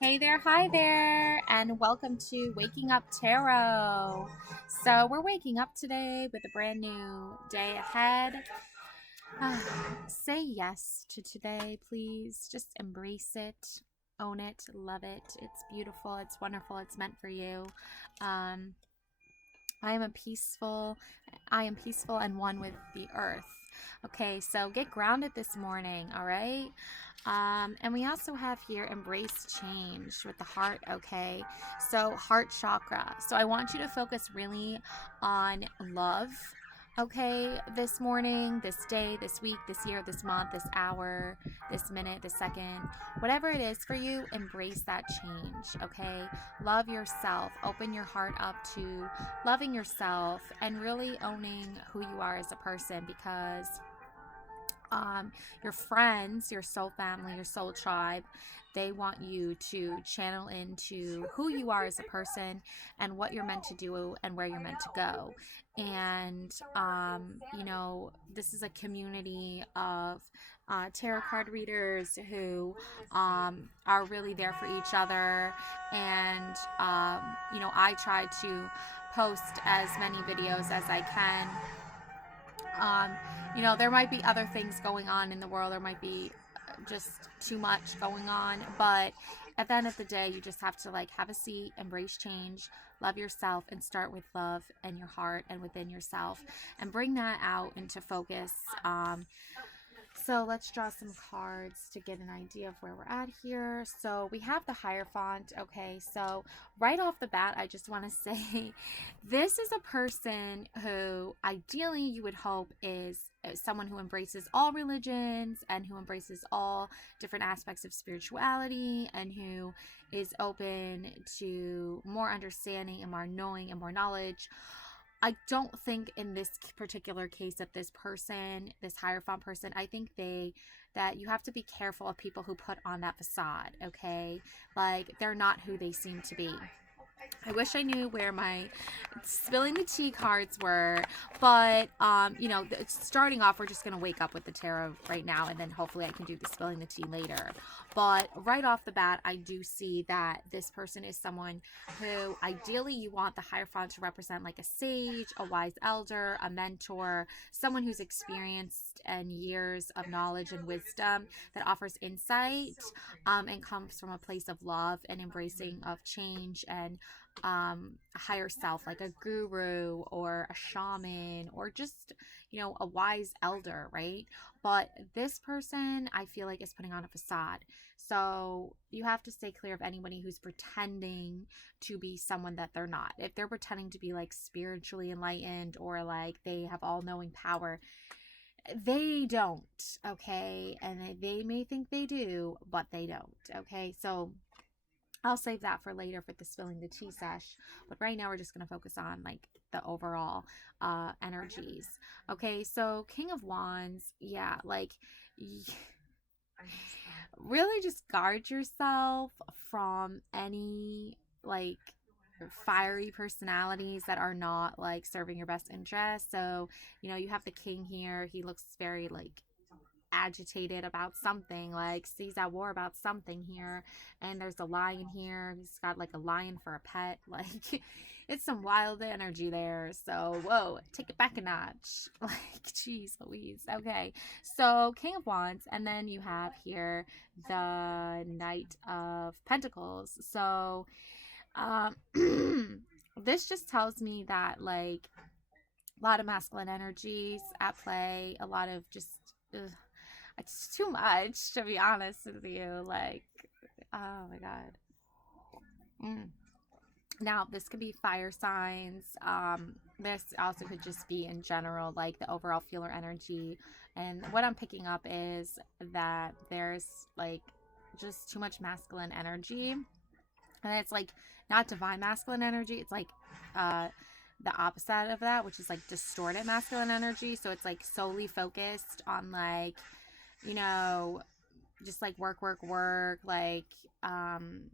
Hey there, hi there, and welcome to Waking Up Tarot. So, we're waking up today with a brand new day ahead. Say yes to today, please. Just embrace it, own it, love it. It's beautiful, it's wonderful, it's meant for you. Um, I am a peaceful, I am peaceful and one with the earth. Okay, so get grounded this morning, all right? And we also have here embrace change with the heart, okay? So, heart chakra. So, I want you to focus really on love, okay? This morning, this day, this week, this year, this month, this hour, this minute, this second, whatever it is for you, embrace that change, okay? Love yourself, open your heart up to loving yourself and really owning who you are as a person because your friends, your soul family, your soul tribe, they want you to channel into who you are as a person and what you're meant to do and where you're meant to go. And, this is a community of tarot card readers who are really there for each other. And, I try to post as many videos as I can. um, there might be other things going on in the world. There might be just too much going on. But at the end of the day, you just have to have a seat, embrace change, love yourself, and start with love and your heart and within yourself and bring that out into focus. So let's draw some cards to get an idea of where we're at here. So we have the Hierophant. Okay, so right off the bat, I just want to say this is a person who ideally you would hope is someone who embraces all religions and who embraces all different aspects of spirituality and who is open to more understanding and more knowing and more knowledge. I don't think in this particular case of this person, this Hierophant person, I think that you have to be careful of people who put on that facade, okay? Like they're not who they seem to be. I wish I knew where my spilling the tea cards were, but starting off, we're just gonna wake up with the tarot right now, and then hopefully I can do the spilling the tea later. But right off the bat, I do see that this person is someone who ideally you want the Hierophant to represent like a sage, a wise elder, a mentor, someone who's experienced and years of knowledge and wisdom that offers insight, and comes from a place of love and embracing of change and a higher self, like a guru or a shaman or just, a wise elder, right? But this person, I feel like, is putting on a facade. So you have to stay clear of anybody who's pretending to be someone that they're not. If they're pretending to be like spiritually enlightened or like they have all knowing power, they don't, okay? And they may think they do, but they don't, okay? So I'll save that for later for the spilling the tea sesh. But right now we're just going to focus on like the overall energies. Okay, so King of Wands, yeah, like really just guard yourself from any like fiery personalities that are not like serving your best interest. So, you have the king here. He looks very like agitated about something, like he's at war about something here. And there's a lion here. He's got like a lion for a pet. Like it's some wild energy there. So whoa, take it back a notch. Like geez Louise. Okay, so King of Wands, and then you have here the Knight of Pentacles. So um this just tells me that like a lot of masculine energies at play, a lot of just ugh, it's too much, to be honest with you. Like, oh my god. Mm. Now, this could be fire signs. This also could just be in general, like the overall feeler energy. And what I'm picking up is that there's like just too much masculine energy. And it's like not divine masculine energy. It's like uh, the opposite of that, which is like distorted masculine energy. So it's like solely focused on you know, just like work, um,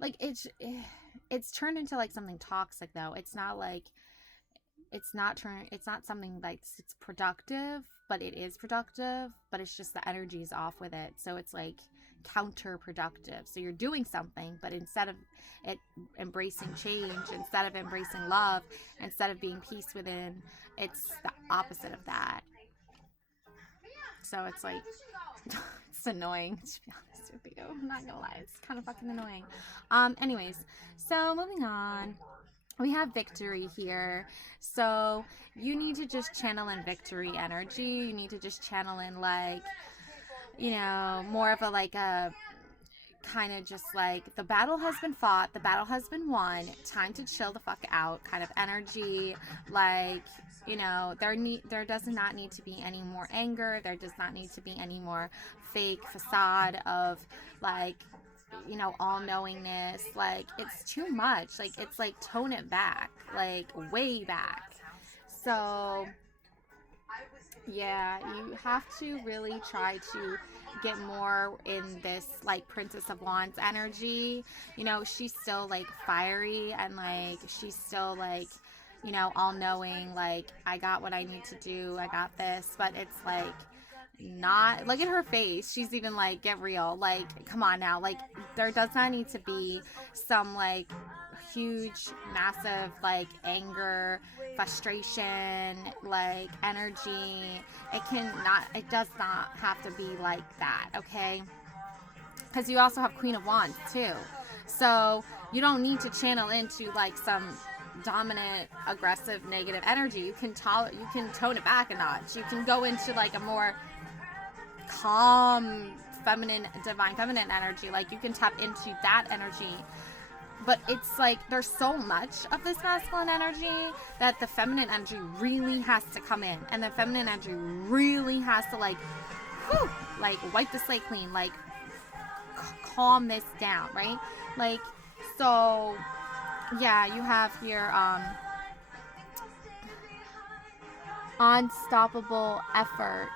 like it's turned into like something toxic though. It's not like it's not something like it's productive, but it is productive, but it's just the energy is off with it. So it's like counterproductive. So you're doing something, but instead of it embracing change, instead of embracing love, instead of being peace within, it's the opposite of that. So it's like, it's annoying, to be honest with you. I'm not gonna lie, it's kind of fucking annoying. Anyways, so moving on. We have victory here. So you need to just channel in victory energy. You need to just channel in, like, you know, more of a, like, a kind of just like, the battle has been fought, the battle has been won, time to chill the fuck out kind of energy. Like, you know, there does not need to be any more anger. There does not need to be any more fake facade of, like, you know, all-knowingness. Like, it's too much. Like, it's like, tone it back, like, way back. So yeah, you have to really try to get more in this, like, Princess of Wands energy. You know, she's still, like, fiery, and, like, she's still, like, you know, all-knowing, like, I got what I need to do, I got this. But it's like, not, look at her face, she's even like, get real, like, come on now. Like, there does not need to be some, like, huge massive, like, anger, frustration, like, energy. It does not have to be like that, okay? Because you also have Queen of Wands too, so you don't need to channel into, like, some dominant, aggressive, negative energy. You can tone it back a notch. You can go into, like, a more calm, feminine, divine feminine energy. Like, you can tap into that energy. But it's like, there's so much of this masculine energy that the feminine energy really has to come in, and the feminine energy really has to, like, whew, like, wipe the slate clean, like, calm this down, right? Like, so yeah, you have here unstoppable effort.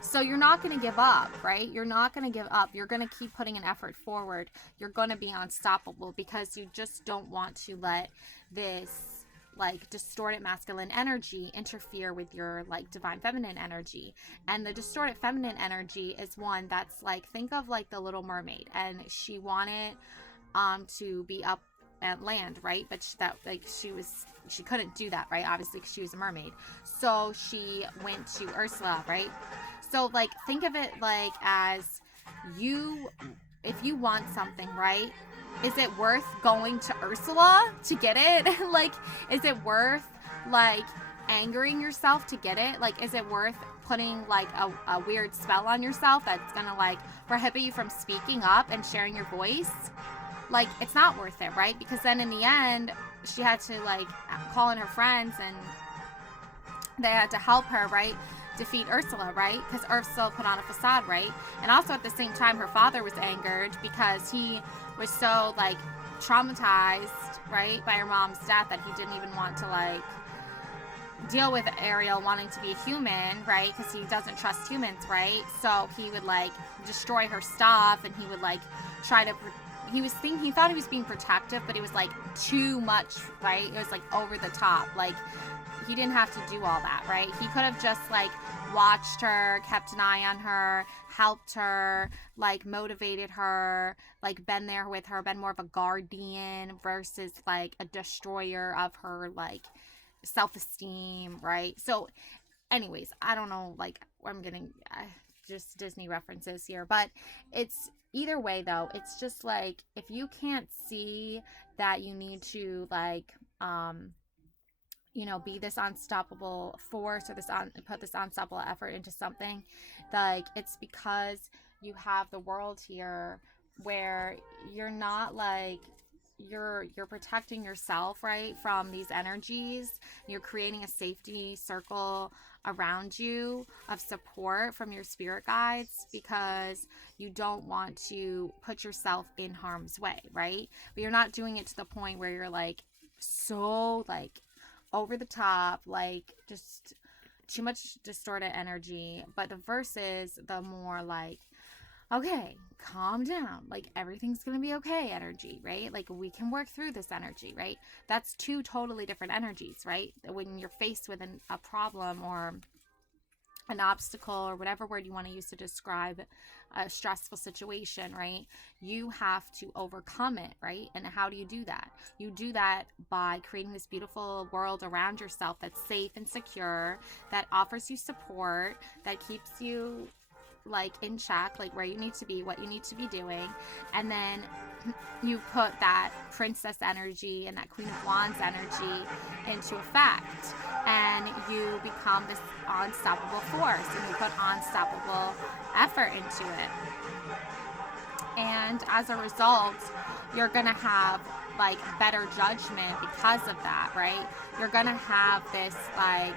So you're not going to give up, right? You're not going to give up. You're going to keep putting an effort forward. You're going to be unstoppable, because you just don't want to let this, like, distorted masculine energy interfere with your, like, divine feminine energy. And the distorted feminine energy is one that's, like, think of, like, the Little Mermaid, and she wanted to be up at land, right? But she couldn't do that, right? Obviously, because she was a mermaid. So she went to Ursula, right? So, like, think of it like, as if you want something, right? Is it worth going to Ursula to get it? Like, is it worth, like, angering yourself to get it? Like, is it worth putting, like, a weird spell on yourself that's gonna, like, prohibit you from speaking up and sharing your voice? Like, it's not worth it, right? Because then in the end, she had to, like, call in her friends, and they had to help her, right, defeat Ursula, right? Because Ursula put on a facade, right? And also at the same time, her father was angered because he was so, like, traumatized, right, by her mom's death, that he didn't even want to, like, deal with Ariel wanting to be a human, right? Because he doesn't trust humans, right? So he would, like, destroy her stuff, and he would, like, try to he thought he was being protective, but it was, like, too much, right? It was, like, over the top. Like, he didn't have to do all that, right? He could have just, like, watched her, kept an eye on her, helped her, like, motivated her, like, been there with her, been more of a guardian versus, like, a destroyer of her, like, self-esteem, right? So anyways, I don't know, like, I'm getting just Disney references here, but it's either way, though, it's just like, if you can't see that you need to, like, you know, be this unstoppable force, or put this unstoppable effort into something, like, it's because you have the world here where you're not, like, you're protecting yourself, right, from these energies. You're creating a safety circle around you of support from your spirit guides, because you don't want to put yourself in harm's way, right? But you're not doing it to the point where you're, like, so, like, over the top, like, just too much distorted energy. But the verses, the more, like, okay, calm down, like, everything's gonna be okay energy, right? Like, we can work through this energy, right? That's two totally different energies, right? When you're faced with a problem, or an obstacle, or whatever word you want to use to describe a stressful situation, right? You have to overcome it, right? And how do you do that? You do that by creating this beautiful world around yourself that's safe and secure, that offers you support, that keeps you like in check, like where you need to be, what you need to be doing. And then you put that princess energy and that Queen of Wands energy into effect, and you become this unstoppable force, and you put unstoppable effort into it. And as a result, you're gonna have like better judgment because of that, right? You're gonna have this like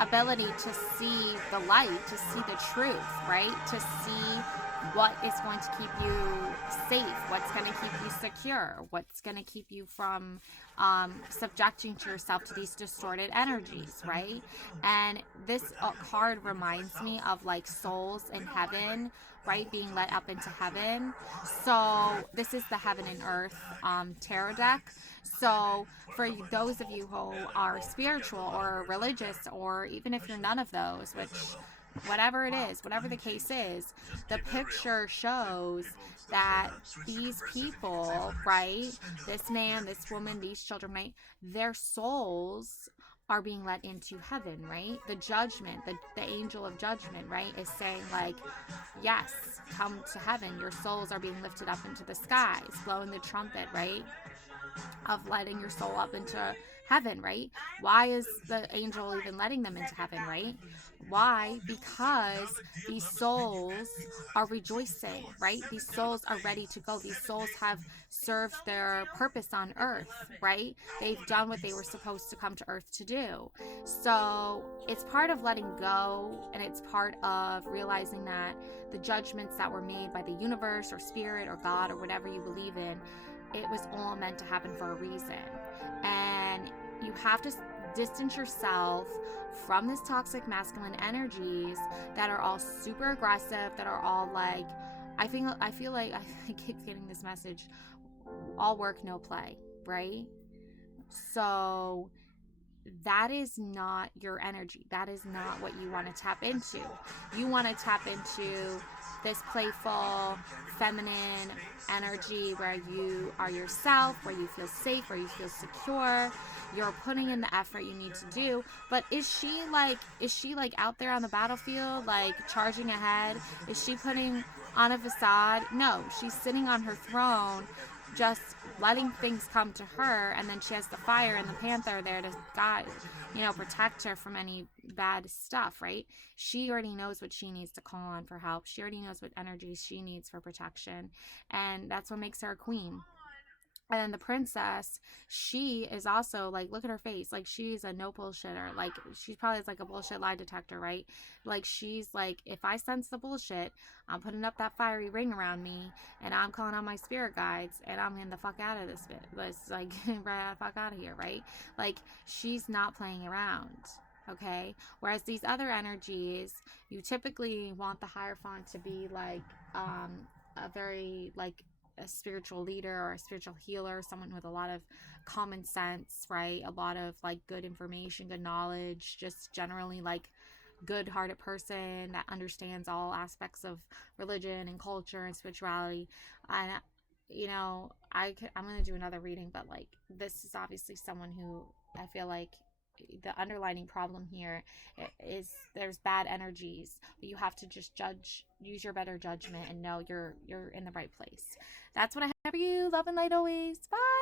ability to see the light, to see the truth, right? To see what is going to keep you safe, what's going to keep you secure, what's going to keep you from subjecting to yourself to these distorted energies, right? And this card reminds me of like souls in heaven, right? Being let up into heaven. So this is the Heaven and Earth tarot deck. So for those of you who are spiritual or religious, or even if you're none of those, which whatever it is, whatever the case is, the picture shows that these people, right, this man, this woman, these children, right, their souls are being let into heaven, right? The judgment, the angel of judgment, right, is saying like, yes, come to heaven. Your souls are being lifted up into the skies, blowing the trumpet, right, of letting your soul up into heaven, right? Why is the angel even letting them into heaven, right? Why? Because these souls are rejoicing, right? These souls are ready to go. These souls have served their purpose on earth, right? They've done what they were supposed to come to earth to do. So it's part of letting go, and it's part of realizing that the judgments that were made by the universe or spirit or God or whatever you believe in, it was all meant to happen for a reason. And you have to distance yourself from this toxic masculine energies that are all super aggressive, that are all like, I feel like I keep getting this message, all work, no play, right? So that is not your energy. That is not what you want to tap into. You want to tap into this playful, feminine energy where you are yourself, where you feel safe, where you feel secure. You're putting in the effort you need to do. But is she like out there on the battlefield, like charging ahead? Is she putting on a facade? No, she's sitting on her throne, just letting things come to her, and then she has the fire and the panther there to guide, protect her from any bad stuff, right? She already knows what she needs to call on for help. She already knows what energies she needs for protection, and that's what makes her a queen. And then the princess, she is also like, look at her face. Like, she's a no bullshitter. Like, she probably is like a bullshit lie detector, right? Like, she's like, if I sense the bullshit, I'm putting up that fiery ring around me, and I'm calling on my spirit guides, and I'm getting the fuck out of this bit. Let's like, right the fuck out of here, right? Like, she's not playing around. Okay. Whereas these other energies, you typically want the Hierophant to be like a very like a spiritual leader or a spiritual healer, someone with a lot of common sense, right? A lot of like good information, good knowledge, just generally like good-hearted person that understands all aspects of religion and culture and spirituality. And I'm going to do another reading, but like, this is obviously someone who I feel like the underlining problem here is there's bad energies, but you have to just use your better judgment and know you're in the right place. That's what I have for you. Love and light always. Bye.